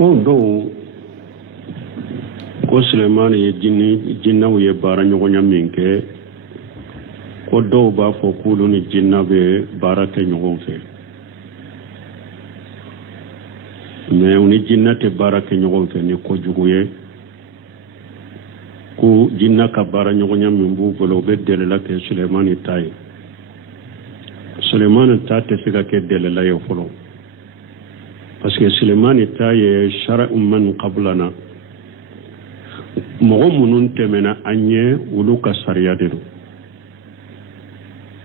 ko do ko Suleiman ye jinnaw ye baara ɲɔgɔnya min kɛ ko dɔw b'a fɔ k'olu ni jinna bɛ baara kɛ ɲɔgɔn fɛ mais u ni jinna tɛ baara kɛ ɲɔgɔn fɛ ni kojugu ye ko jinna ka baara ɲɔgɔnya min b'u bolo u bɛ dɛlɛla kɛ Suleiman ta ye Suleiman ta tɛ se ka kɛ dɛlɛla ye fɔlɔ parce que Suleiman ta ye shar'u man qablana mɔgɔ minnu tɛmɛna an ɲɛ olu ka sariya de don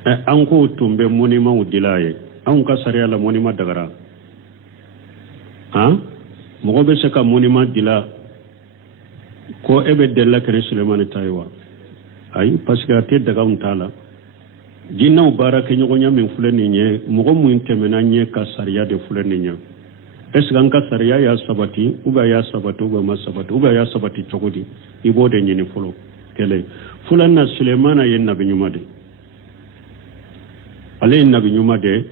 an ko tun bɛ monument dila ye anw ka sariya la monument dagara mɔgɔ bɛ se ka monument dila ko e bɛ dɛlɛla kɛ Suleiman ta ye wa ayi parce que a tɛ daga t'a la jinnaw baara kɛ ɲɔgɔnya min filɛ nin ye mɔgɔ minnu tɛmɛna an ɲɛ ka sariya de filɛ nin ye est-ce que an ka sariya y'a sabati ou bien y'a sabati ou bien ma sabati ou bien y'a sabati cogo di i b'o de ɲini fɔlɔ kɛlɛ filanan Suleiman ye nabi ɲuman de ale ye nabi ɲuman de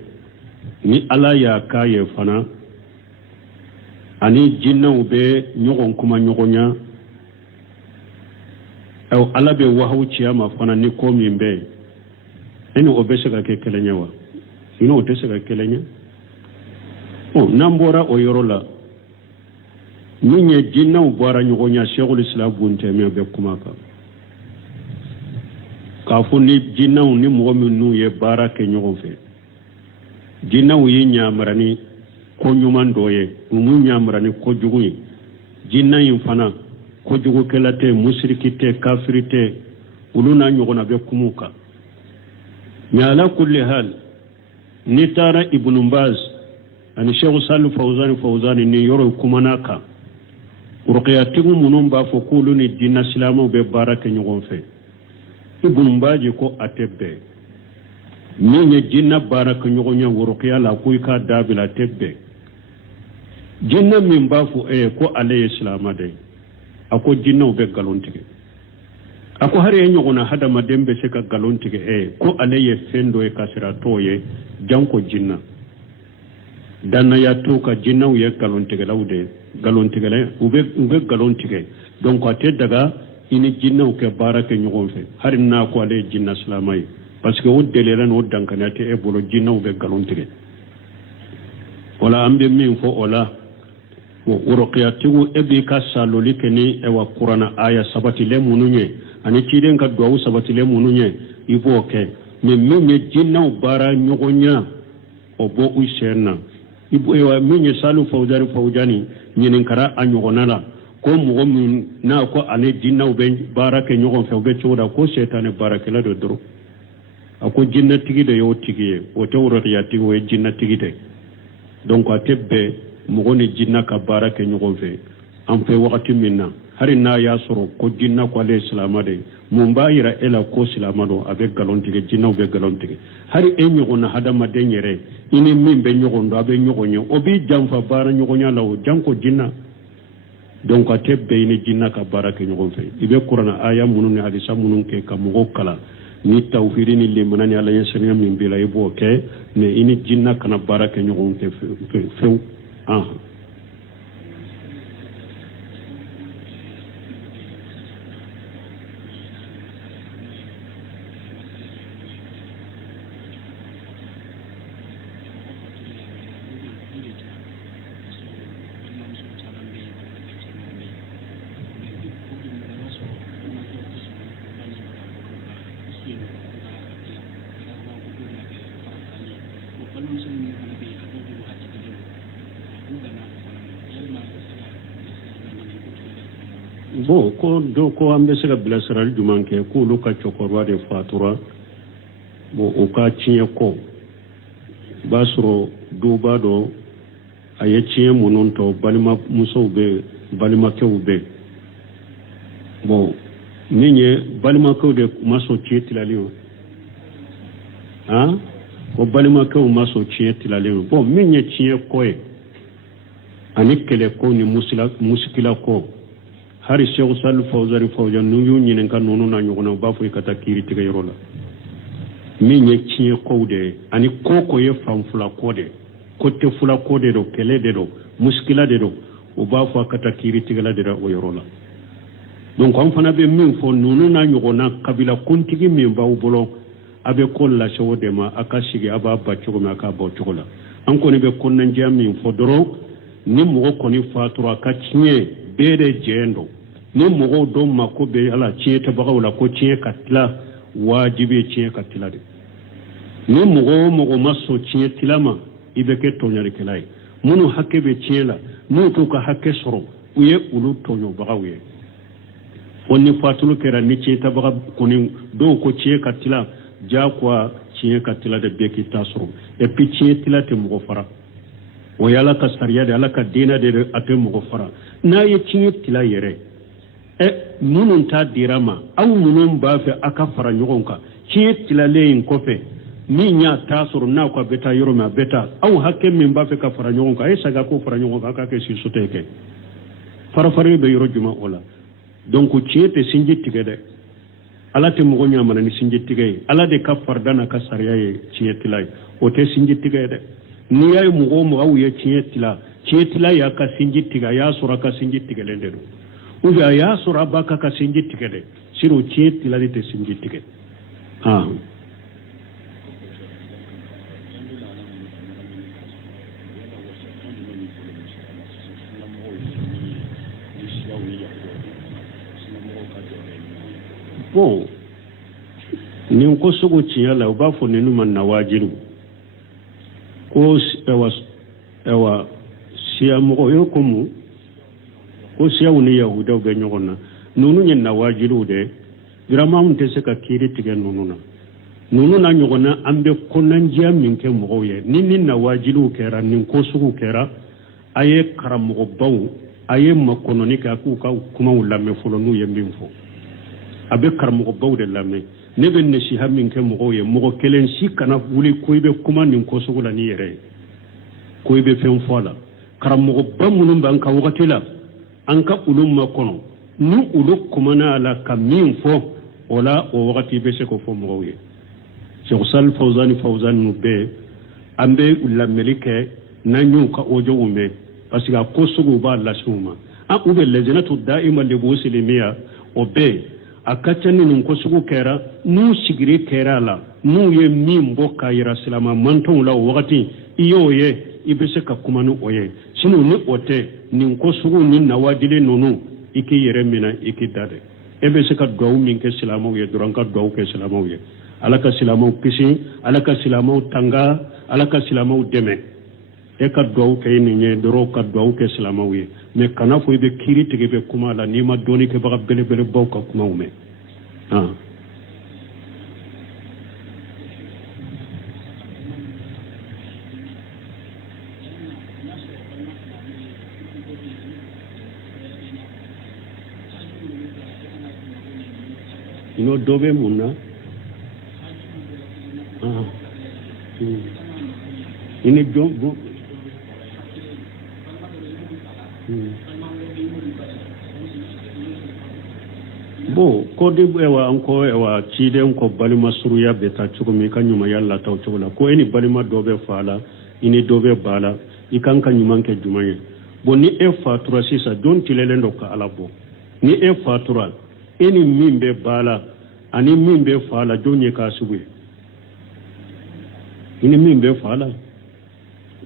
ni Ala y'a k'a ye fana ani jinnaw bɛ ɲɔgɔn kuma ɲɔgɔnya Ala bɛ wahaw ci a ma fana ni ko min bɛ yen o bɛ se ka kɛ kɛlɛ ɲɛ wa o tɛ se ka kɛlɛ ɲɛ n'an bɔra o yɔrɔ la min ye jinnaw bɔra ɲɔgɔn ɲɛ Cheikhul Islam Ibn Taymiyyah bɛ kuma kan k'a fɔ ni jinnaw ni mɔgɔ minnu ye baara kɛ ɲɔgɔn fɛ jinnaw ye ɲamara ni ko ɲuman dɔ ye u m'u ɲamara ni kojugu ye jinna in fana kojugukɛla tɛ musiriki tɛ kafiri tɛ olu n'a ɲɔgɔnna bɛ kumu kan mais ala kulli hal ni taara Ibn Baz ani Sheikh Salih Fawzani ni yɔrɔ kumana kan ruqyatigu minnu b'a fɔ k'olu ni dinna silamɛw bɛ baara kɛ ɲɔgɔn fɛ Ibn Baz ko a tɛ bɛn min ye jinna baara kɛ ɲɔgɔn ye ruqya la ko i k'a dabila a tɛ bɛn jinna min b'a fɔ ko ale ye silamɛ de a ko jinnaw bɛ galon tigɛ a ko har ye ɲɔgɔnna hadamaden bɛ se ka galon tigɛ ko ale ye fɛn dɔ ye ka sira t'o ye janko jinna dannaya to ka jinnaw ye galon tigɛlaw de galon tigɛla u bɛ galon tigɛ donc a tɛ daga i ni jinnaw kɛ baara kɛ ɲɔgɔn fɛ hari n'a ko ale ye jinna silamɛ ye parce que o delilen o dankaniya tɛ e bolo jinnaw bɛ galon tigɛ wala an bɛ min fɔ o la o ruqyatigu e b'i ka saloli kɛ ni kuranna aya sabatilen minnu ye ani ciden ka duwawu sabatilen minnu ye i b'o kɛ mais min ye jinnaw baara ɲɔgɔnya o bɔ u sen na min ye Salih Fawzani ɲininkara a ɲɔgɔnna la ko mɔgɔ min n'a ko ale jinnaw bɛ baara kɛ ɲɔgɔn fɛ o bɛ cogo da ko setanɛ baarakɛla dɔ dɔrɔn a ko jinnatigi de y'o tigi ye o tɛ ruqyatigi o ye jinnatigi de donc a tɛ bɛn mɔgɔ ni jinna ka baara kɛ ɲɔgɔn fɛ an fɛ wagati min na hari n'a y'a sɔrɔ ko jinna ko ale ye silamɛ de mun b'a yira e la ko silamɛ don a bɛ galon tigɛ jinnaw bɛ galon tigɛ hari e ɲɔgɔnna hadamaden yɛrɛ i ni min bɛ ɲɔgɔn dɔn a bɛ ɲɔgɔn ye o b'i janfa baara ɲɔgɔnya la o janko jinna donc a tɛ bɛn i ni jinna ka baara kɛ ɲɔgɔn fɛ i bɛ kuranna aya minnu ni hadisa minnu kɛ ka mɔgɔw kalan ni tawhidi ni limana ni ala ɲɛsinnen min b'i la i b'o kɛ mais i ni jinna kana baara kɛ ɲɔgɔn fɛ fewu bon ko an bɛ se ka bilasirali jumɛn kɛ k'olu ka cɛkɔrɔba de fatura bon o ka tiɲɛ kɔ b'a sɔrɔ dɔw b'a dɔn a ye tiɲɛ minnu tɔ balimamusow bɛ balimakɛw bɛ bon min ye balimakɛw de ma sɔn tiɲɛ tilali ma ko balimakɛw ma sɔn tiɲɛ tilali ma bon min ye tiɲɛ kɔ ye ani kɛlɛko ni musikila kɔ hari Sheikh Salih Fawzani n'u y'u ɲininka ninnu na ɲɔgɔn na u b'a fɔ i ka taa kiiri tigɛ yɔrɔ la min ye tiɲɛ kow de ye ani ko ye fanfula ko de ko tɛ fula ko de don kɛlɛ de don muskila de don o b'a fɔ a ka taa kiiritigɛla de la o yɔrɔ la donc an fana bɛ min fɔ ninnu n'a ɲɔgɔnna kabila kuntigi min b'aw bolo a bɛ ko lase o de ma a ka sigi a b'a ba cogo min a k'a bɔ cogo la an kɔni bɛ kɔnɔnajɛya min fɔ dɔrɔn ni mɔgɔ kɔni fatura a ka tiɲɛ bɛɛ de jɛn don ni mɔgɔw dɔw mako bɛ ala tiɲɛ tɛbagaw la ko tiɲɛ ka tila wajibi ye tiɲɛ ka tila de ni mɔgɔ o mɔgɔ ma sɔn tiɲɛ tila ma i bɛ kɛ tɔɲalikɛla ye minnu hakɛ bɛ tiɲɛ la n'u t'u ka hakɛ sɔrɔ u ye olu tɔɲɔbagaw ye fo ni fatulu kɛra ni tiɲɛ tɛbaga kɔni dɔw ko tiɲɛ ka tila diyagoya tiɲɛ ka tila de bɛɛ k'i ta sɔrɔ et puis tiɲɛ tila tɛ mɔgɔ fara o ye ala ka sariya de ala ka diinɛ de a tɛ mɔgɔ fara n'a ye tiɲɛ tila yɛrɛ minnu t'a dira ma aw minnu b'a fɛ a ka fara ɲɔgɔn kan tiɲɛ tilalen in kɔfɛ min y'a t'a sɔrɔ n'a ko a bɛ taa yɔrɔ min a bɛ taa aw hakɛ min b'a fɛ ka fara ɲɔgɔn kan a ye saga ko fara ɲɔgɔn kan a k'a kɛ si sote kɛ farafarin bɛ yɔrɔ jumɛn o la donc tiɲɛ tɛ sinji tigɛ dɛ ala tɛ mɔgɔ ɲamana ni sinji tigɛ ye ala de ka farida n'a ka sariya ye tiɲɛ tila ye o tɛ sinji tigɛ ye dɛ n'i y'a ye mɔgɔ o mɔgɔ aw ye tiɲɛ tila y'a ka sinji tigɛ a y'a sɔrɔ a ka sinji tigɛlen de don ou bien a y'a sɔrɔ a b'a ka sinji tigɛ dɛ sinon tiɲɛ tilali tɛ sinji tigɛ bon nin ko sogo tiɲɛ la u b'a fɔ ninnu ma nawajiru ko ɛwa siya mɔgɔ ye ko mun ko siyaw ni yahudaw bɛ ɲɔgɔn na ninnu ye nawajiruw de vraiment tɛ se ka kiiri tigɛ ninnu na ninnu na ɲɔgɔn na an bɛ kɔnɔnajɛya min kɛ mɔgɔw ye ni nawajiruw kɛra nin ko sugu kɛra a ye karamɔgɔbaw a ye makɔnɔni kɛ a k'u ka kumaw lamɛn fɔlɔ n'u ye min fɔ a bɛ karamɔgɔbaw de lamɛn ne bɛ nasiha min kɛ mɔgɔw ye mɔgɔ kelen si kana wuli ko i bɛ kuma nin ko sugu la n'i yɛrɛ ye ko i bɛ fɛn fɔ a la karamɔgɔba minnu b'an ka wagati la an ka olu makɔnɔ ni olu kumana a la ka min fɔ o la o wagati bɛ se k'o fɔ mɔgɔw ye Cheikh Sal Fawzani ninnu bɛɛ an bɛ lamɛnli kɛ n'an y'u ka audio mɛn parce que a ko sugu b'a lase u ma u bɛ lajnatu daima li busilimiya o bɛɛ a ka ca ni nin ko sugu kɛra n'u sigiri kɛra a la n'u ye min bɔ k'a yira silama mantonw la o wagati i y'o ye i bɛ se ka kuma ni o ye sinon ni o tɛ nin ko sugu ni nawadilen ninnu i k'i yɛrɛ minɛ i k'i da dɛ e bɛ se ka duwawu min kɛ silamɛw ye dɔrɔn ka duwawu kɛ silamɛw ye ala ka silamɛw kisi ala ka silamɛw tanga ala ka silamɛw dɛmɛ e ka duwawu kɛ nin ye dɔrɔn ka duwawu kɛ silamɛw ye mais kana fɔ i bɛ kiiri tigɛ bɛ kuma la n'i ma dɔɔni kɛbaga belebelebaw ka kumaw mɛn ino dɔ bɛ mun na i ni jɔn bon ko de an ko ciden ko balima suruya bɛ taa cogo min i ka ɲumanya lataw cogo la ko e ni balima dɔ bɛ fa la i ni dɔ bɛ ba la i kan ka ɲuman kɛ juman ye bon ni e fatura sisan don tilelen dɔ ka ala bɔ ni e fatura e ni min bɛ ba la ani min bɛ fa la jɔn ye k'a sugu ye i ni min bɛ fa la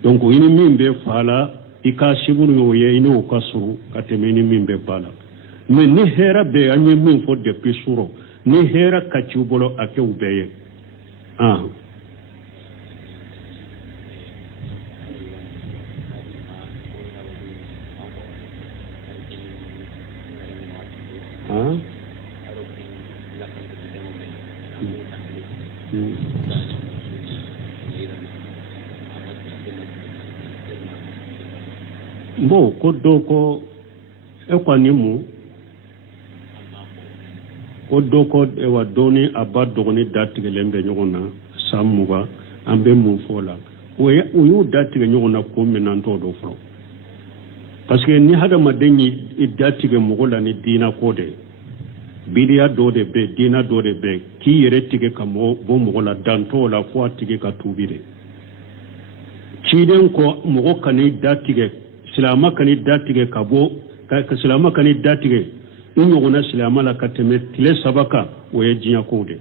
donc i ni min bɛ fa la i ka siguru y'o ye i n'o ka surun ka tɛmɛ i ni min bɛ ba la mais ni hɛrɛ bɛ an ye min fɔ depuis suro ni hɛrɛ ka ci u bolo a kɛ u bɛɛ ye bon ko dɔ ko e kɔni mun ko dɔ ko wa dɔɔni a ba dɔgɔni da tigɛlen bɛ ɲɔgɔn na san 20 an bɛ mun fɔ la u y'u da tigɛ ɲɔgɔn na ko minɛn t'o dɔ fɔlɔ parce que ni hadamaden y'i da tigɛ mɔgɔ la ni diina ko de bidiya dɔ de bɛ diina dɔ de bɛ k'i yɛrɛ tigɛ ka bɔ mɔgɔ la dantɔ la fo a tigɛ ka tuubi de ciden kɔ mɔgɔ kan'i da tigɛ silama kani datige kabo ka silama kani datige inyogona silama la kateme tile sabaka oye jinya kode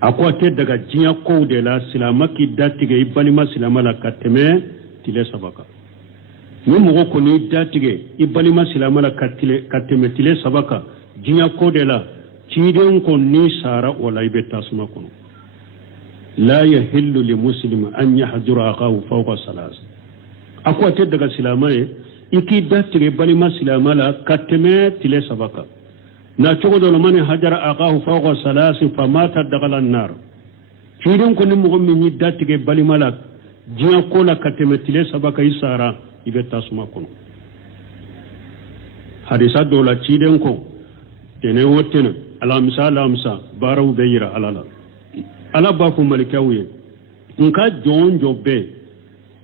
akwate daga jinya kode la silama ki datige ibalima silama la kateme tile sabaka ni mogo ko ni datige ibalima silama la kateme tile sabaka jinya kode la ciden ko ni sara wala ibe tasuma kono la yahillu li muslim an yahdura akahu fawqa salas akwate daga silama ye iki datige balima silama la kateme tile sabaka na cogo do mani hajara akahu fawqa salas fa mata dagala nar ciden ko ni mogo min datige balima la jinya ko la kateme tile sabaka isara ibe tasuma kono hadisa do la ciden ko tene wotene alamsa baraw beyira alala ala ba ko malikawiye nka jonjo be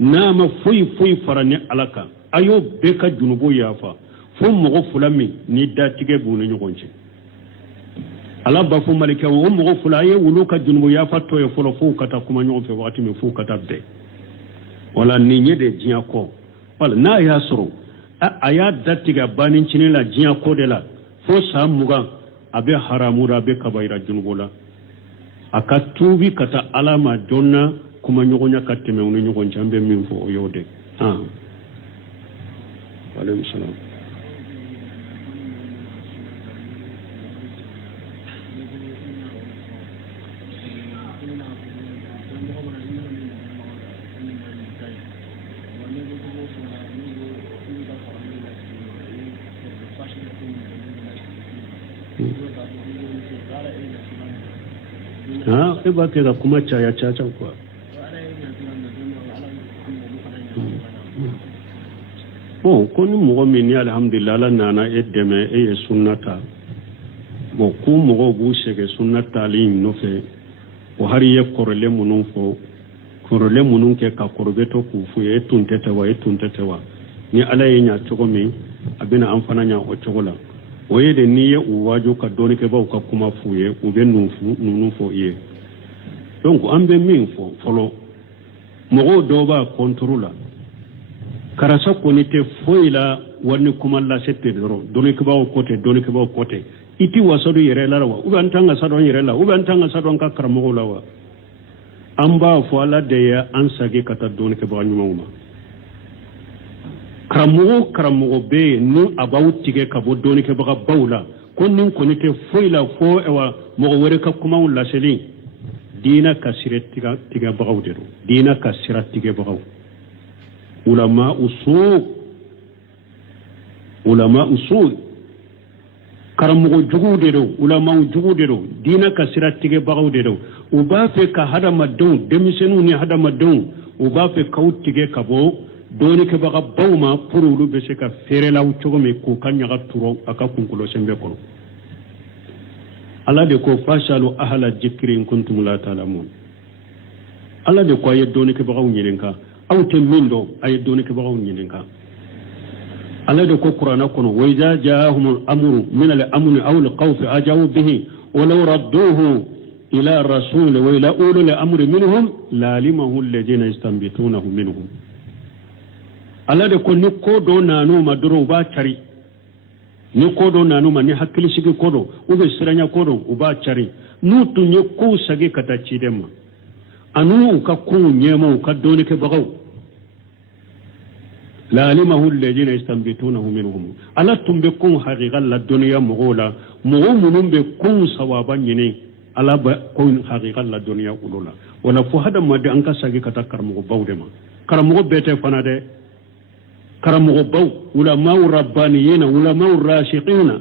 nama fuyi farane alaka ayo be ka junubo yafa fo mogo fulami ni datige bunu nyogonje ala ba ko malikawi o mogo fulaye wulu ka junubo yafa to e folo fu kata kuma nyogo fe wakati me fu kata be wala ni nyede jiya ko wala na ya soro aya datiga banin cinela jiya ko de la fo sa muga abe haramura abe kabaira junugola aka tubi kata alama jonna kuma nyogonya kateme unu nyogon jambe minfo yode alayhi salam eba kega kuma chaya chacha kwa bon koni mogo min alhamdulillah la nana edeme e sunnata bon ku mogo bu sege sunnata li no fe o hari ye korole munun fo korole munun ke ka korbeto ku fu e tuntete wa ni ala ye nya chogo mi abina amfana nya o chogola oye de niye uwaju ka doni ke ba ka kuma fuye ube nunu fo ye donc ambe min fo folo mogo doba contrôle karasa konite foila wani kuma la sette doro doni ke ba o côté iti wasadu yere la wa ube antanga sadon yere la ube antanga sadon ka karamo la wa amba fo ala de ya ansage kata doni ke ba nyuma karamogo be nu abaw tige ka bo doni ke baga bawla kon nin konite foila fo ewa mogo were ka kuma wala seli dina ka tiga bagaw de dina ka tiga bagaw ulama usul karamogo jugu de do ulama jugu de do dina ka tiga bagaw de do u ba fe ka hada madon demisenu ni hada madon u ba fe ka utige ka bo doni ke baga bawma purulu be se ka fere law cogo me ko kanya ga turo aka kunkulo sembe ko ala de ko fashalu ahla dhikri in kuntum la ta'lamun ala de ko ay doni ke baga nyilenka aw te mindo ay doni ke baga nyilenka ala de ko qur'ana kono wa idha ja'ahum al-amru min al-amn aw al-khawf ajaw bihi wa law radduhu ila ar-rasul wa ila ulil al-amri minhum la limahu alladhina yastanbitunahu minhum ala de ko ni ko do nanu ma doro ba cari ni ko do nanu ma ni hakkili sigi ko do ube siranya ko do uba cari nu tunye ko sagi kata cidema anu ka ko nyema ka do ni ke bagaw la alimahu alladhina yastanbitunahu minhum ala tumbe ko haqiqal la dunya mugola mugo munum be ko sawaban yini ala ba ko haqiqal la dunya ulula wala fu hada ma de an ka sagi kata karmo bawdema karmo bete fanade karamogo baw ulamau rabbaniyina ulamau rashiqina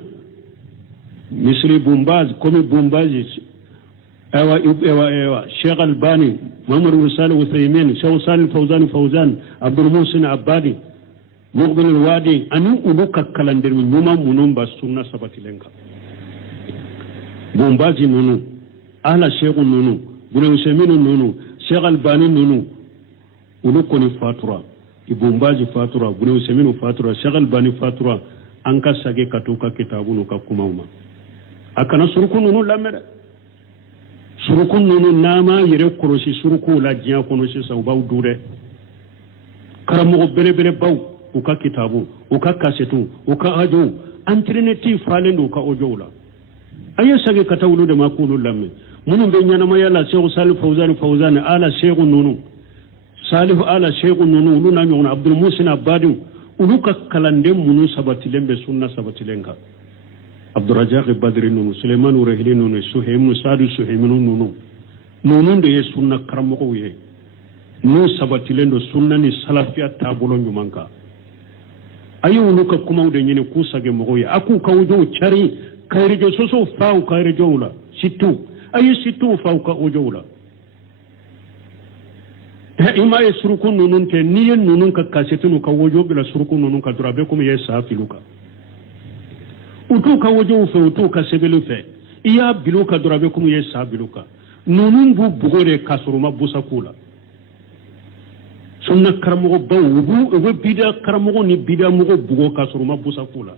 misri bumbaz komi bumbazi ewa Sheikh Albani Muhammad Salih Uthaymin Sheikh Salih Fawzan Abdul Muhsin Abadi Muqbil Alwadi anu uluka kalandir numa munumba sunna sabatilenka bumbazi nunu ala Sheikh nunu Bulu Uthaymin nunu Sheikh Albani nunu ulukoni fatura ibumbaji fatura bulu seminu fatura shagal bani fatura anka sage katuka kitabunu ka kumauma akana surukunu nu lamere surukunu nu nama yere korosi suruku la jiya kono si saubaw dure karamo bele bele baw uka kitabu uka kasetu uka ajo antreneti falendo ka ojola ayo sage katawulu de makulu lamme munum be nyana ma yalla cheikh salih fawzan ala cheikh nunu salih ala cheikh nunu luna nyona abdul musin abadi uluka kalande munu sabatilembe sunna sabatilenga abdul razak badri nunu suleiman urehli nunu suhaim sadu suhaim nunu nunu de sunna karamo ko ye no sabatilendo sunna ni salafia tabulo nyumanka ayo uluka kuma de nyine kusage mo ye aku kawdo chari kayrijo soso faw kayrijo la situ ayi situ faw ka ojola ima e suruku nunun te niye nunun ka kasetunu ka wojo bila suruku nunun ka durabe kuma ye safiluka utu ka wojo fe utu ka sebelu fe iya biluka durabe kuma ye sabiluka nunun bu bugore kasuruma busakula sunna karamogo bawu ubu bida karamogo ni bida mogo bugo kasuruma busakula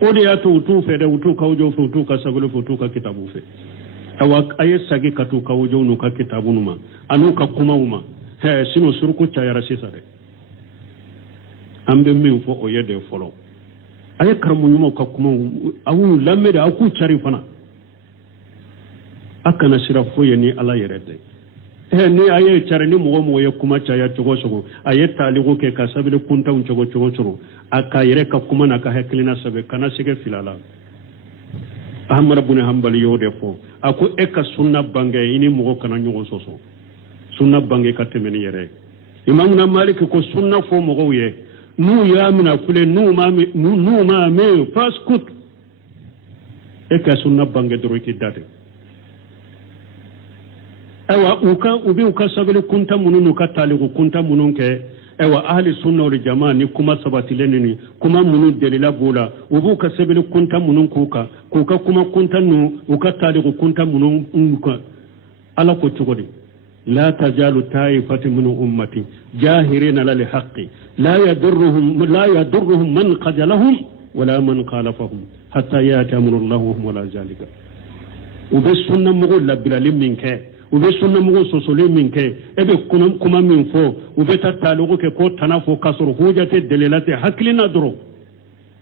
ode ya to utu fe da utu ka wojo fe utu ka sabelu fe utu ka kitabu fe awa aye sagi katu ka wojo nu ka kitabu numa anu ka kuma uma he sino surku chayara sisa de ambe min fo o yede folo aye karamu nyuma ka kuma awu lamme da aku chari fana akana sira fo ye ni ala yerede he ni aye chari ni mo ye kuma chaya chogo chogo aye taligo ke ka sabile kunta un chogo chogo aka yere ka kuma na ka heklina sabe kana sige filala ahmad ibn hanbali yode fo ako eka sunna bange ini mo kana nyugo soso sunna bange ka temeni yere imam na malik ko sunna fo mo ye nu ya mina kule nu ma me faskut eka sunna bange doro ki date awa uka sabele kunta mununu ka taliku kunta munun ke ewa ahli sunna wal jamaa ni kuma sabatileni ni kuma munu delila bula ubu ka sebele kunta munun kuka kuma kunta nu uka taliku kunta munun unka ala ko tugodi la tajalu taifatu min ummati jahirina lil haqqi la yadurruhum man qajalahum wala man khalafahum hatta yati amrullahu wala zalika ube sunna mugo labila liminke ube sunna mugo sosole minke ebe kuma min fo ube ta talugo ke ko tanafo kasoro hujate delelate haklina doro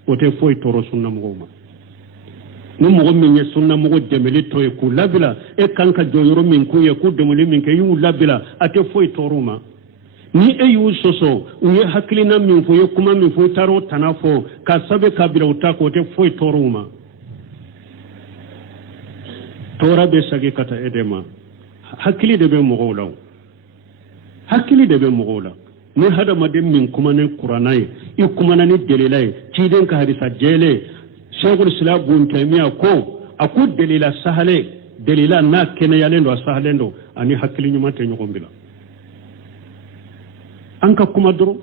ote foy toro sunna mugo ma no mugo min ye sunna mugo demeli to e ku labila e kanka joyoro min ku ye ku demeli minke yu labila ate foy toro ma ni e yu soso uye haklina min fo ye kuma min fo taro tanafo ka sabe kabila utako ote foy toro ma tora be sage kata edema hakili de be mogola ni hada madem min kuma ne qur'anai i kuma ni delilai ciden ka hadisa jele shaykhul islam bun taymiya ko aku delila sahale delila na kene yalendo sahalendo ani hakili nyuma te nyogombila anka kuma duro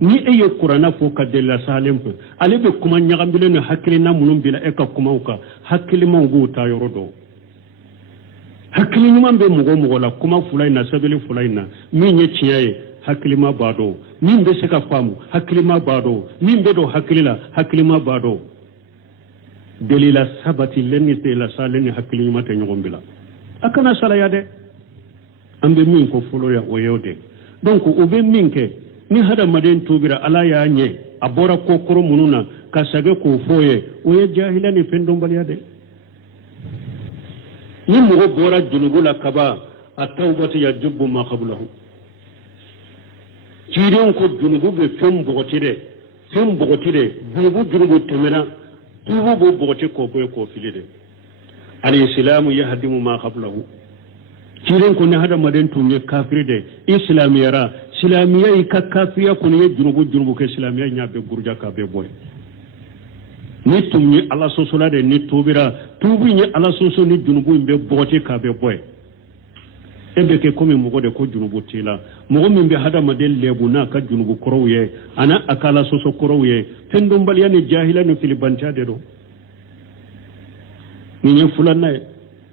ni eye qur'ana fo ka delila sahalem ko ale be kuma nyagambile ne hakili na munum bila e ka kuma uka hakili mangu ta yorodo hakili nyuman be mugo la kuma fulaina sabili fulaina min ye ciyaye hakili ma bado min be se ka famu hakili ma bado min be do hakili ma bado delila sabati lenni te la saleni hakili nyuma te nyogombila akana sala yade ambe min ko fulo ya oyode donc ube minke ni hada maden tubira ala ya nye abora ko koro mununa kasage ko foye oye jahilani fendon baliyade ni mugo bora junubula kaba atawbatu yajubu ma qablahu jiron ko junubu be fem bogotire junubu temena tubu bo bogote ko boy ko filide al islamu yahdimu ma qablahu jiron ko ne hada maden tunye kafiride islamiyara islamiya ka kafiya ko ne junubu ke islamiya nyabe burja ka be boy ni tumni ala sosola de ni tubira tubu ni ala soso ni junubu mbe bote ka be boy ebe ke komi mugo de ko junubu tila mugo min be hada madel lebuna ka junubu korowye ana akala soso korowye tendum bal yani jahila no filibanta de do ni nye fulanna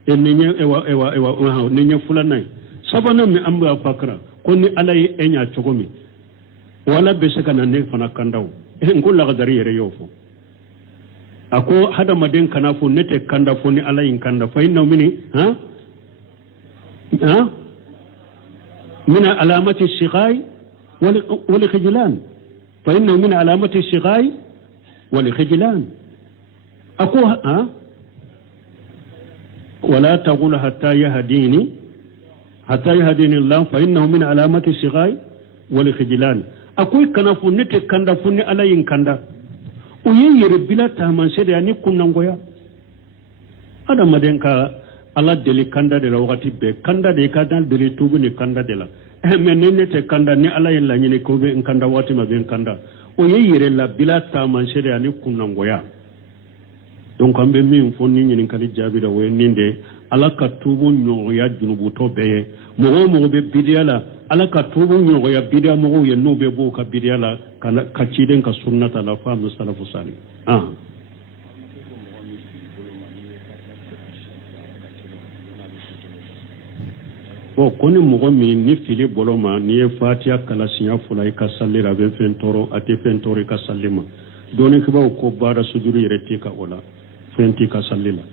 e ni nye ewa ni nye fulanna sabana mi amba fakra ko ni alay enya chogomi wala be saka na ne fana kandaw ngulla gadari yere yofo ako hada maden kana fo nete kanda fo ni alayin kanda fa inna mini mina alamati shiqai والخجلان فإنه من علامة الصغار والخجلان أقوها ولا تقول حتى يهديني الله فإنه من علامة الصغار والخجلان أقول كنا فنت كندا فن على ينكندا ويير بلا تهمان سيدي أني كنا نقويا هذا مدينك ala deli kanda de la wakati be kanda de ka dan deli tubu ni kanda de la men ne te kanda ni ala yella ni ko be kanda wati ma be kanda o ye yire la bila ta man shere ani kunna ngoya donc ambe min fonni ni kali jabi da we ninde ala ka tubu nyo ya junubu to be mo be bidiala ala ka tubu nyo ya bidia mo ye no be bo ka bidiala kana ka ciden ka sunnata la fa musalafu sali koni mɔgɔ min ni fili bolo ma ni ye fatiya kala siɲɛ fila i ka salli la a bɛ fɛn tɔɔrɔ a tɛ fɛn tɔɔrɔ i ka salli ma dɔɔni kibaw ko baara sujuru yɛrɛ t'i ka o la fɛn t'i ka salli la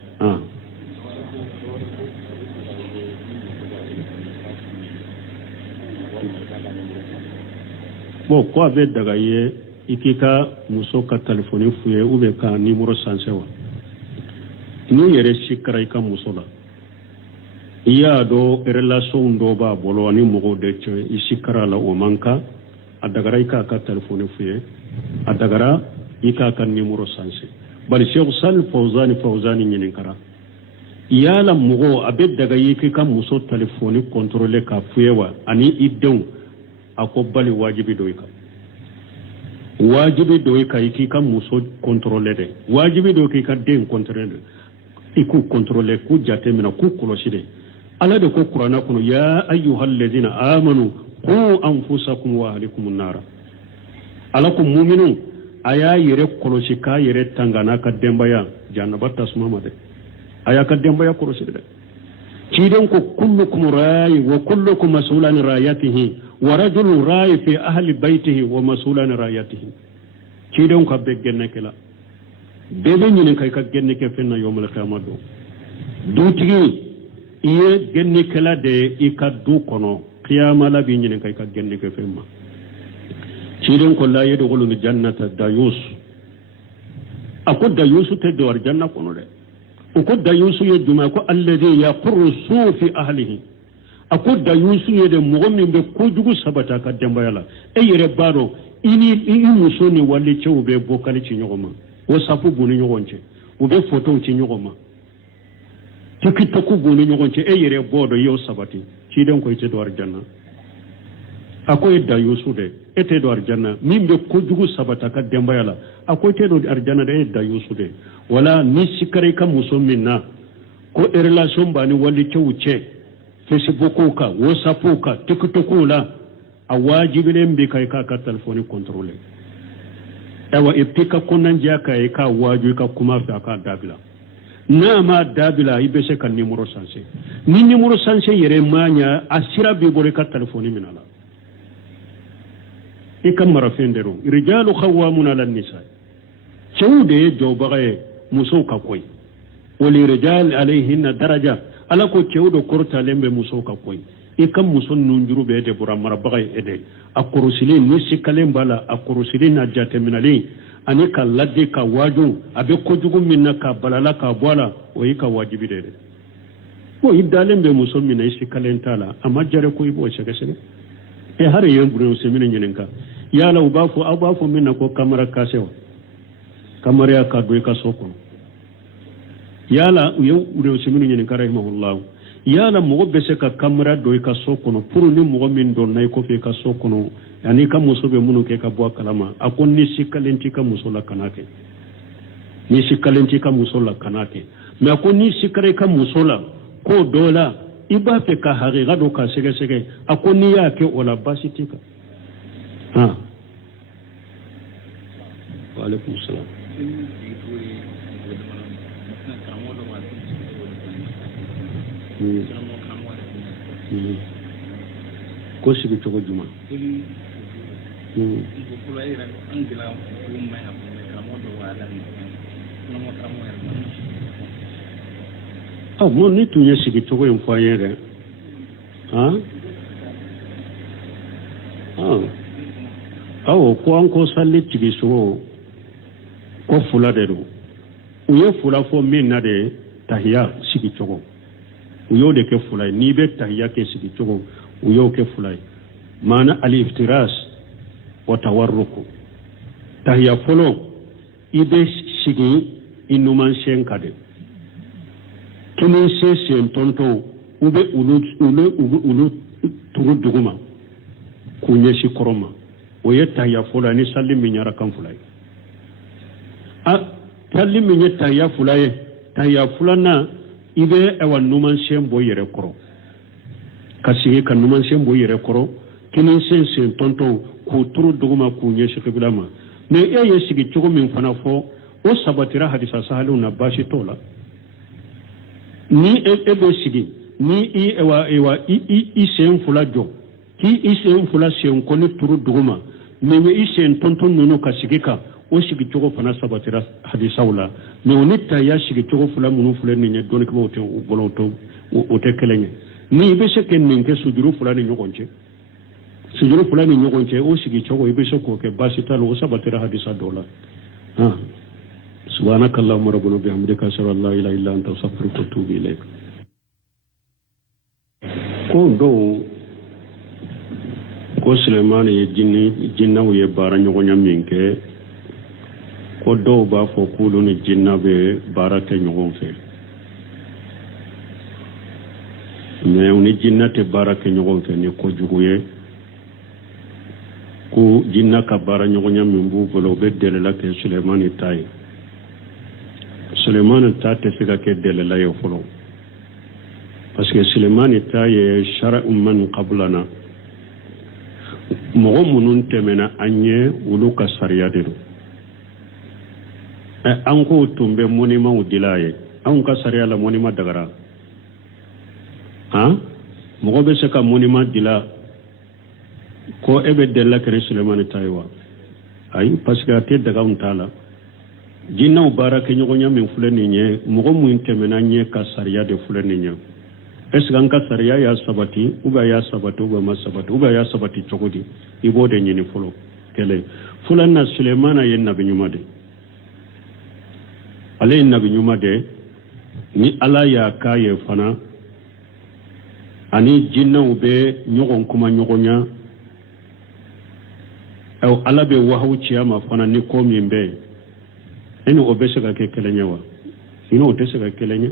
ko a bɛ daga ye i k'i ka muso ka telefɔni f'u ye ou bien ka numéro sanse wa n'u yɛrɛ si kɛra i ka muso la iya do relation do ba bolo ani mogo de che isikara la o manka adagara ika ka telephone fuye adagara ika ka numero sanse bari Sheikh Sal Fawzani nyinin kara iya la mogo abe daga yiki ka muso telephone contrôler ka fuye wa ani idon ako bali wajibi do ika yiki ka muso contrôler de wajibi do ka den contrôler iku contrôler ku jate mina ku koloside ala de ko qur'ana kuno ya ayyuhal ladina amanu qu anfusakum wa ahlikum an-nar alakum mu'minun aya yere kolosi ka yere tangana ka dembaya jannaba tasmama de aya ka dembaya kolosi de ciden ko kullukum ra'i wa kullukum mas'ulan ra'yatihi wa rajulun ra'i fi ahli baytihi wa mas'ulan ra'yatihi ciden ko be genne kala bebe nyine kay ka genne ke fenna yawmal qiyamah do tigi iye genni kala de ikaddu kono qiyama la bi nyine kay ka genni ke femma ciiden ko la yedkhulu jannata dayus ako dayus te do ar janna kono de ko dayus ye duma ko alladhi yaqru fi ahlihi ako dayus ye de mo min be ko jugu sabata ka demba yala e yere baro ini musoni walli cewbe bokali ci nyogoma wo safu buni nyogonce ube photo ci nyogoma tikito ku buni nyogonce e yere bodo yo sabati ci den ko ite do arjanna akoy da yusude ete do arjanna mimbe ko jugu sabata ka demba yala akoy te do arjanna de da yusude wala ni sikare ka musomina ko relation bani walli cewuce facebook ka whatsapp ka tikito ku la awajibi lembe kai ka telephone contrôler ewa iptika kunan jaka e ka waju ka kuma fa ka dabila na ma dabila ibe se kan numéro sanse ni numéro sanse yere manya asira be bore ka telephone minala e kam marafendero rijalu khawamuna lan nisa chewde do bagaye muso ka koy wali rijal alayhinna daraja ala ko chewdo korta lembe muso ka koy e kam muso nunjuru be de bura mara bagay ede akorosili ni sikalen bala akorosili na jate minali ani ka ladde ka waju abe kojugu minna ka balala ka bola o yi ka wajibi de ko idalen be muso minna sikalen tala amma jare ko ibo shege shege e har yen buru se minna nyenenka yala ubafu minna ko kamera kasewa kamera ya ka do ka soko yala uyo buru se minna nyenenka rahimahullah yala mogo bese ka kamera do ka sokono puru ni mogo min don nay ko fe ka sokono yani ka muso be munu ke ka bo kalama akon ni sikalenti ka muso la kanake ni sikalenti ka muso la kanake me akon ni sikare ka muso la ko dola iba fe ka haqiqa do ka sege sege akon ni ya ke ola basitika wa alaikum salam ko sigi cogo juma mo ni tun ye sigi cogo in fɔ an ye dɛ awo ko an ko salli tigi so ko fula de do u ye fula fo min na de tahiya sigi cogo u yo de ke fula ni be tahiya ke sigi cogo u yo ke fula mana al-iftiras wa tawarruku tahiya folo ibe sigi inuman shen kade kini se sen tonto ube ulu turu duguma kunyeshi koroma o ye tahiya folo ni salli min yara kan fula a salli min ye tahiya fula ye tahiya fula na ibe ewa numan shen bo yere koro kasigi ka numan shen bo yere koro kini sen tonto ku turu duguma kunyeshi kibla ma me ye sigi cogo min fana fo o sabatira hadisa sahalu na bashi tola ni ebe sigi ni i sen fula jo ki i sen fula sen koni turu duguma me i sen tonton nuno ka sigi ka o sigi cogo fana sabatira hadisa wala me oni ta ya sigi cogo fula munu fula ni nya doni ko o bolo to o te kelenye ni be se ken min ke sujuru fula ni nyogonche sujuru fula ni nyogonche o sigi cogo ibe se ko ke bashi talo o sabatira hadisa dola سبحانك اللهم ربنا وبحمدك اشهد ان لا اله الا انت استغفرك واتوب اليك ko Suleiman ye jinnaw ye baara ɲɔgɔnya min kɛ ko dɔw b'a fɔ k'olu ni jinna bɛ baara kɛ ɲɔgɔn fɛ mais u ni jinna tɛ baara kɛ ɲɔgɔn fɛ ni kojugu ye ko jinna ka baara ɲɔgɔnya min b'u bolo u bɛ dɛlɛla kɛ Suleiman ta ye Suleiman ta tɛ se ka kɛ dɛlɛla ye fɔlɔ parce que Suleiman ta ye shara'u man qablana mɔgɔ minnu tɛmɛna an ye olu ka sariya de don an ko tun bɛ monument dila ye anw ka sariya la monument dagara mɔgɔ bɛ se ka monument dila ko e bɛ dɛlɛla kɛra Suleiman ta ye wa ayi parce que a tɛ daga t'a la jinnaw baara kɛ ɲɔgɔnya min filɛ nin ye mɔgɔ mun tɛmɛna ɲɛ ka sariya de filɛ nin ye est ce que an ka sariya y'a sabati ou bien y'a sabati ou bien ma sabati ou bien y'a sabati cogo di i b'o de ɲini fɔlɔ kɛlɛ filanan Sulemana ye nabi ɲuman de ale ye nabi ɲuman de ni ala y'a k'a ye fana ani jinnaw bɛ ɲɔgɔn kuma ɲɔgɔnya ala bɛ wahaw ci a ma fana ni ko min bɛ yen o bɛ se ka kɛ kelen ye wa o tɛ se ka kelen ye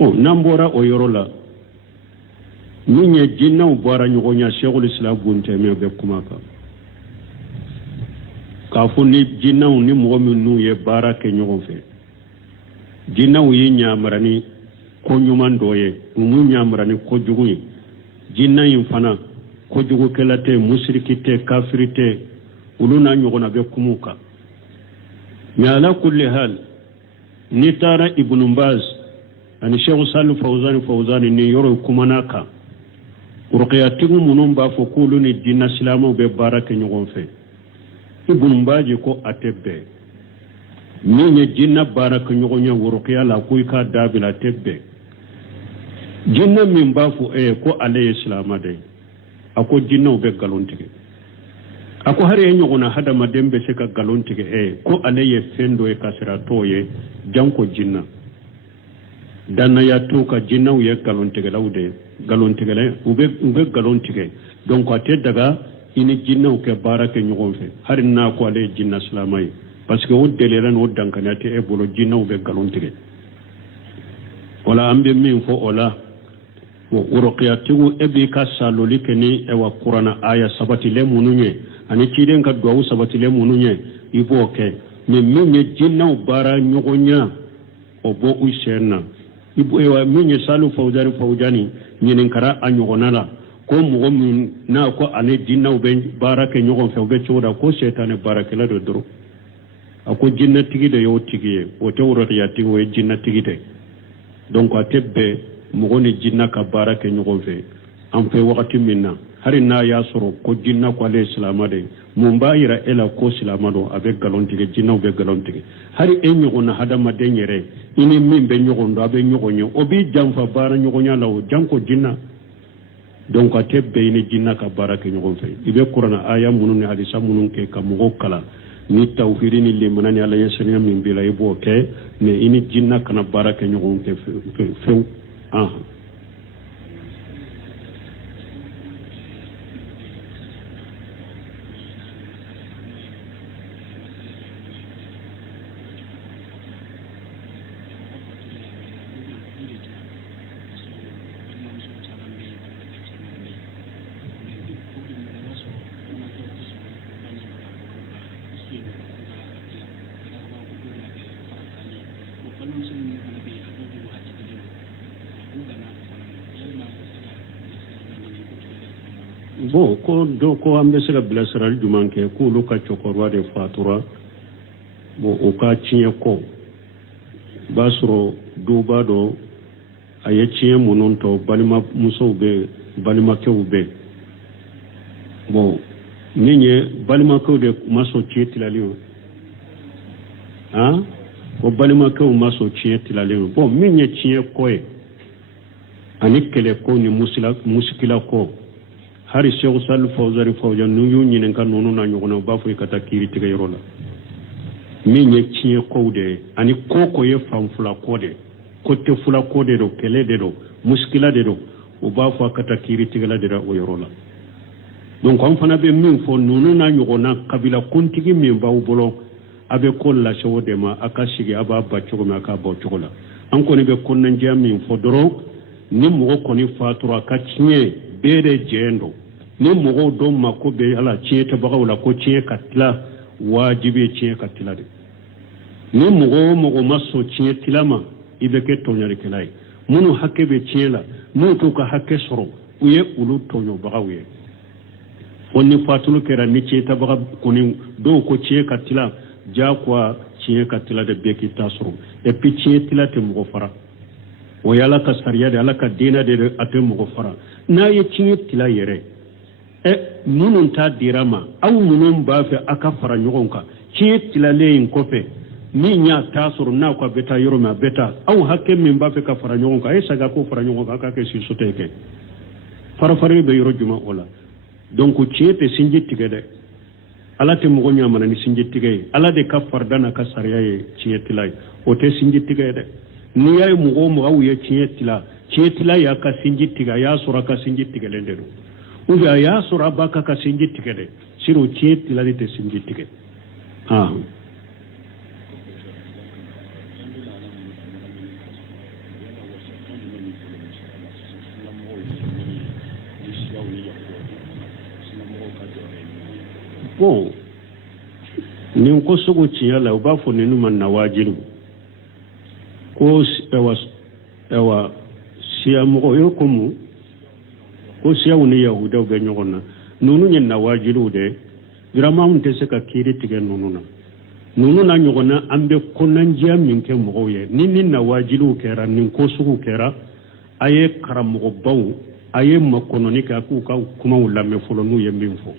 n'an bɔra o yɔrɔ la min ye jinnaw bɔra ɲɔgɔn ya Sheikhul Islam Buntɛmiya bɛ kuma kan k'a fɔ ni jinnaw ni mɔgɔ minnu ye baara kɛ ɲɔgɔn fɛ jinnaw ye ɲamara ni ko ɲuman dɔ ye u m'u ɲamara ni kojugu ye jinna in fana kojugukɛla tɛ musiriki tɛ kafiri tɛ olu n'a ɲɔgɔnna bɛ kumu kan mais ala kulli hal ni taara Ibn Baz ani Sheikh Salih Fawzani ni yɔrɔ kumana kan ruqyatigu minnu b'a fɔ k'olu ni jinna silamɛw bɛ baara kɛ ɲɔgɔn fɛ Ibn Baz ko a tɛ bɛn min ye jinna baara kɛ ɲɔgɔn ye ruqya la ko i k'a dabila a tɛ bɛn jinna min b'a fɔ ko ale ye silamɛ de a ko jinnaw bɛ galon tigɛ a ko hari ye ɲɔgɔnna hadamaden bɛ se ka galon tigɛ ko ale ye fɛn dɔ ye ka sira t'o ye janko jinna dannaya to ka jinnaw ye galon tigɛlaw de galon tigɛla u bɛ galon tigɛ donc a tɛ daga i ni jinnaw kɛ baara kɛ ɲɔgɔn fɛ hari n'a ko ale ye jinna silamɛ ye parce que o dɛlɛla n'o dankaniya tɛ e bolo jinnaw bɛ galon tigɛ wala an bɛ min fɔ o la ruqyatigu e b'i ka saloli kɛ ni kuranna aya sabatilen minnu ye ani ciden ka duwawu sabatilen minnu ye i b'o kɛ mais min ye jinnaw baara ɲɔgɔnya o bɔ u sen na min ye Salih Fawzani ɲininkara a ɲɔgɔnna la ko mɔgɔ min n'a ko ale jinnaw bɛ baara kɛ ɲɔgɔn fɛ u bɛ cogo da ko setanɛ baarakɛla dɔ dɔrɔn a ko jinnatigi de y'o tigi ye o tɛ ruqyatigi o ye jinnatigi de donc a tɛ bɛn mɔgɔ ni jinna ka baara kɛ ɲɔgɔn fɛ an fɛ wagati min na hari n'a y'a sɔrɔ ko jinna ko ale ye silamɛ de mun b'a yira e la ko silamɛ don a bɛ galon tigɛ jinnaw bɛ galon tigɛ hari e ɲɔgɔnna hadamaden yɛrɛ i ni min bɛ ɲɔgɔn don a bɛ ɲɔgɔn ye o b'i janfa baara ɲɔgɔnya la o janko jinna donc ate beyni jinna ka barake ñogon fe ibe qur'ana aya munun ni hadisa munun ke ka mo kala ni tawhidi ni limanani ala yesenya min bila ibo ke ne ini jinna kana barake ñogon ke fe ah bon ko an bɛ se ka bilasirali jumɛn kɛ k'olu ka cɛkɔrɔba de fatura bon o ka tiɲɛ kɔ b'a sɔrɔ dɔw b'a dɔn a ye tiɲɛ minnu tɔ balimamusow bɛ balimakɛw bɛ bon min ye balimakɛw de ma sɔn tiɲɛ tilali ma ko balimakɛw ma sɔn tiɲɛ tilali ma bon min ye tiɲɛ kɔ ye ani kɛlɛko ni musikila kɔ hari Cheikh Sall Fawzari Fawjan nu yu ɲininka nunu na ɲɔgɔnna u b'a fɔ i ka taa kiiri tigɛ yɔrɔ la min ye tiɲɛ kow de ani ko ye fanfula ko de ko tɛ fula ko de do kɛlɛ de do muskila de do u b'a fɔ a ka taa kiiri tigɛla de la o yɔrɔ la donc an fana bɛ min fɔ nunu na ɲɔgɔnna kabila kuntigi min b'aw bolo a bɛ ko lase o de ma a ka sigi a b'a ba cogo min a k'a bɔ cogo la an kɔni bɛ kɔnɔnajɛya min fɔ dɔrɔn ni mɔgɔ kɔni fatura a ka tiɲɛ bɛɛ de jɛn do ni mɔgɔw dɔw ma ko bɛ ala tiɲɛ tɛbagaw la ko tiɲɛ ka tila wajibi ye tiɲɛ ka tila de ni mɔgɔ o mɔgɔ ma sɔn tiɲɛ tila ma i bɛ kɛ tɔɲɔlikɛla ye minnu hakɛ bɛ tiɲɛ la minnu t'u ka hakɛ sɔrɔ u ye olu tɔɲɔbagaw ye fo ni fatulu kɛra ni tiɲɛ tɛbaga kɔni dɔw ko tiɲɛ ka tila diyagoya tiɲɛ ka tila de bɛɛ k'i ta sɔrɔ et puis tiɲɛ tila tɛ mɔgɔ fara o ye ala ka sariya de ala ka diinɛ de a tɛ mɔgɔ fara n'a ye tiɲɛ tila yɛrɛ minnu t'a dira ma aw minnu b'a fɛ a ka fara ɲɔgɔn kan tiɲɛ tilalen in kɔfɛ min y'a t'a sɔrɔ n'a ko a bɛ taa yɔrɔ min a bɛ taa aw hakɛ min b'a fɛ ka fara ɲɔgɔn kan a ye saga ko fara ɲɔgɔn kan a k'a kɛ si sote kɛ farafarali bɛ yɔrɔ jumɛn o la donc tiɲɛ tɛ sinji tigɛ dɛ ala tɛ mɔgɔ ɲamana ni sinji tigɛ ye ala de ka farida n'a ka sariya ye tiɲɛ tila ye o tɛ sinji tigɛ ye dɛ n'i y'a ye mɔgɔ o mɔgɔ aw ye tiɲɛ tila y'a ka sinji tigɛ a y'a sɔrɔ a ka sinji tigɛlen de don ou bien a y'a sɔrɔ a b'a ka sinji tigɛ dɛ sinon tiɲɛ tilali tɛ sinji tigɛ bon nin ko sugu tiɲɛ la u b'a fɔ ninnu ma nawajiru ko ɛwa siya mɔgɔ ye ko mun ko siyaw ni yahudaw bɛ ɲɔgɔn na ninnu ye nawajiruw de vraiment an tɛ se ka kiiri tigɛ ninnu na ninnu na ɲɔgɔn na an bɛ kɔnɔnajɛya min kɛ mɔgɔw ye ni nawajiruw kɛra nin ko sugu kɛra a ye karamɔgɔbaw a ye makɔnɔni kɛ a k'u ka kumaw lamɛn fɔlɔ n'u ye min fɔ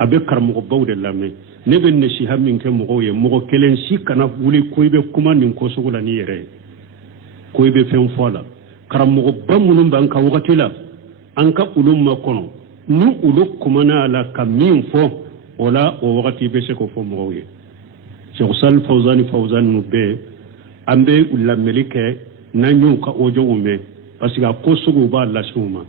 a bɛ karamɔgɔbaw de lamɛn ne bɛ nasiha min kɛ mɔgɔw ye mɔgɔ kelen si kana wuli ko i bɛ kuma nin ko sugu la n'i yɛrɛ ye ko i bɛ fɛn fɔ a la karamɔgɔba minnu b'an ka wagati la an ka olu makɔnɔ ni olu kumana a la ka min fɔ o la o wagati i bɛ se k'o fɔ mɔgɔw ye Cheikh Sall Fawzani ninnu bɛɛ an bɛ lamɛnli kɛ n'an y'u ka audio mɛn parce que a ko sugu b'a lase u ma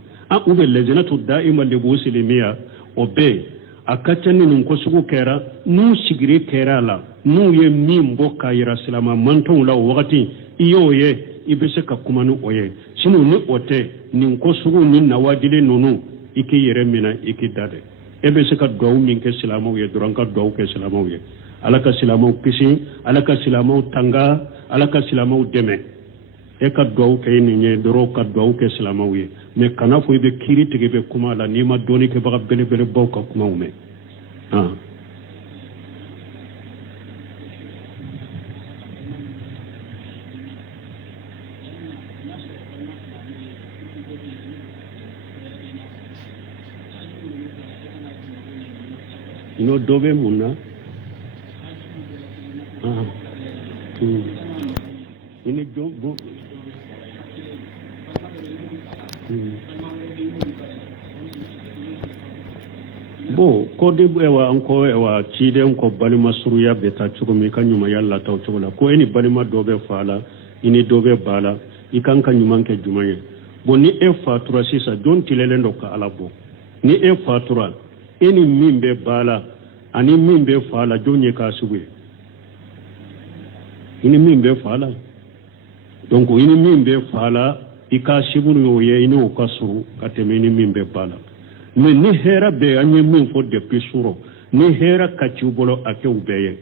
u bɛ lajnatu daima li busilimiya o bɛɛ a ka ca ni nin ko sugu kɛra n'u sigiri kɛra a la n'u ye min bɔ k'a yira silama mantɔnw la o wagati i y'o ye i bɛ se ka kuma ni o ye sinon ni o tɛ nin ko sugu ni nawajili ninnu i k'i yɛrɛ minɛ i k'i da dɛ e bɛ se ka duwawu min kɛ silamɛw ye dɔrɔn ka duwawu kɛ silamɛw ye ala ka silamɛw kisi ala ka silamɛw tanga ala ka silamɛw dɛmɛ e ka duwawu kɛ nin ye dɔrɔn ka duwawu kɛ silamɛw ye mais kana fɔ i bɛ kiiri tigɛ i bɛ kuma la n'i ma dɔɔni kɛbaga belebelebaw ka kumaw mɛn n'o dɔ bɛ mun na i ni jɔn bo ko de ewa anko ewa cide ko balima suruya beta cogo mi kan nyuma yalla taw cogo la ko eni balima dobe fala ini dobe bala ikan kan nyuma ke jumaye bo ni e fatura sisa don tilele ndo ka alabo ni e fatura eni mimbe bala ani mimbe fala jonye ka suwe ini mimbe fala donc ini mimbe fala ika sibunu yoye ini o kasuru katemeni mimbe bala mais ni hera be anye min fo depuis suro ni hera kacubolo ake ubeye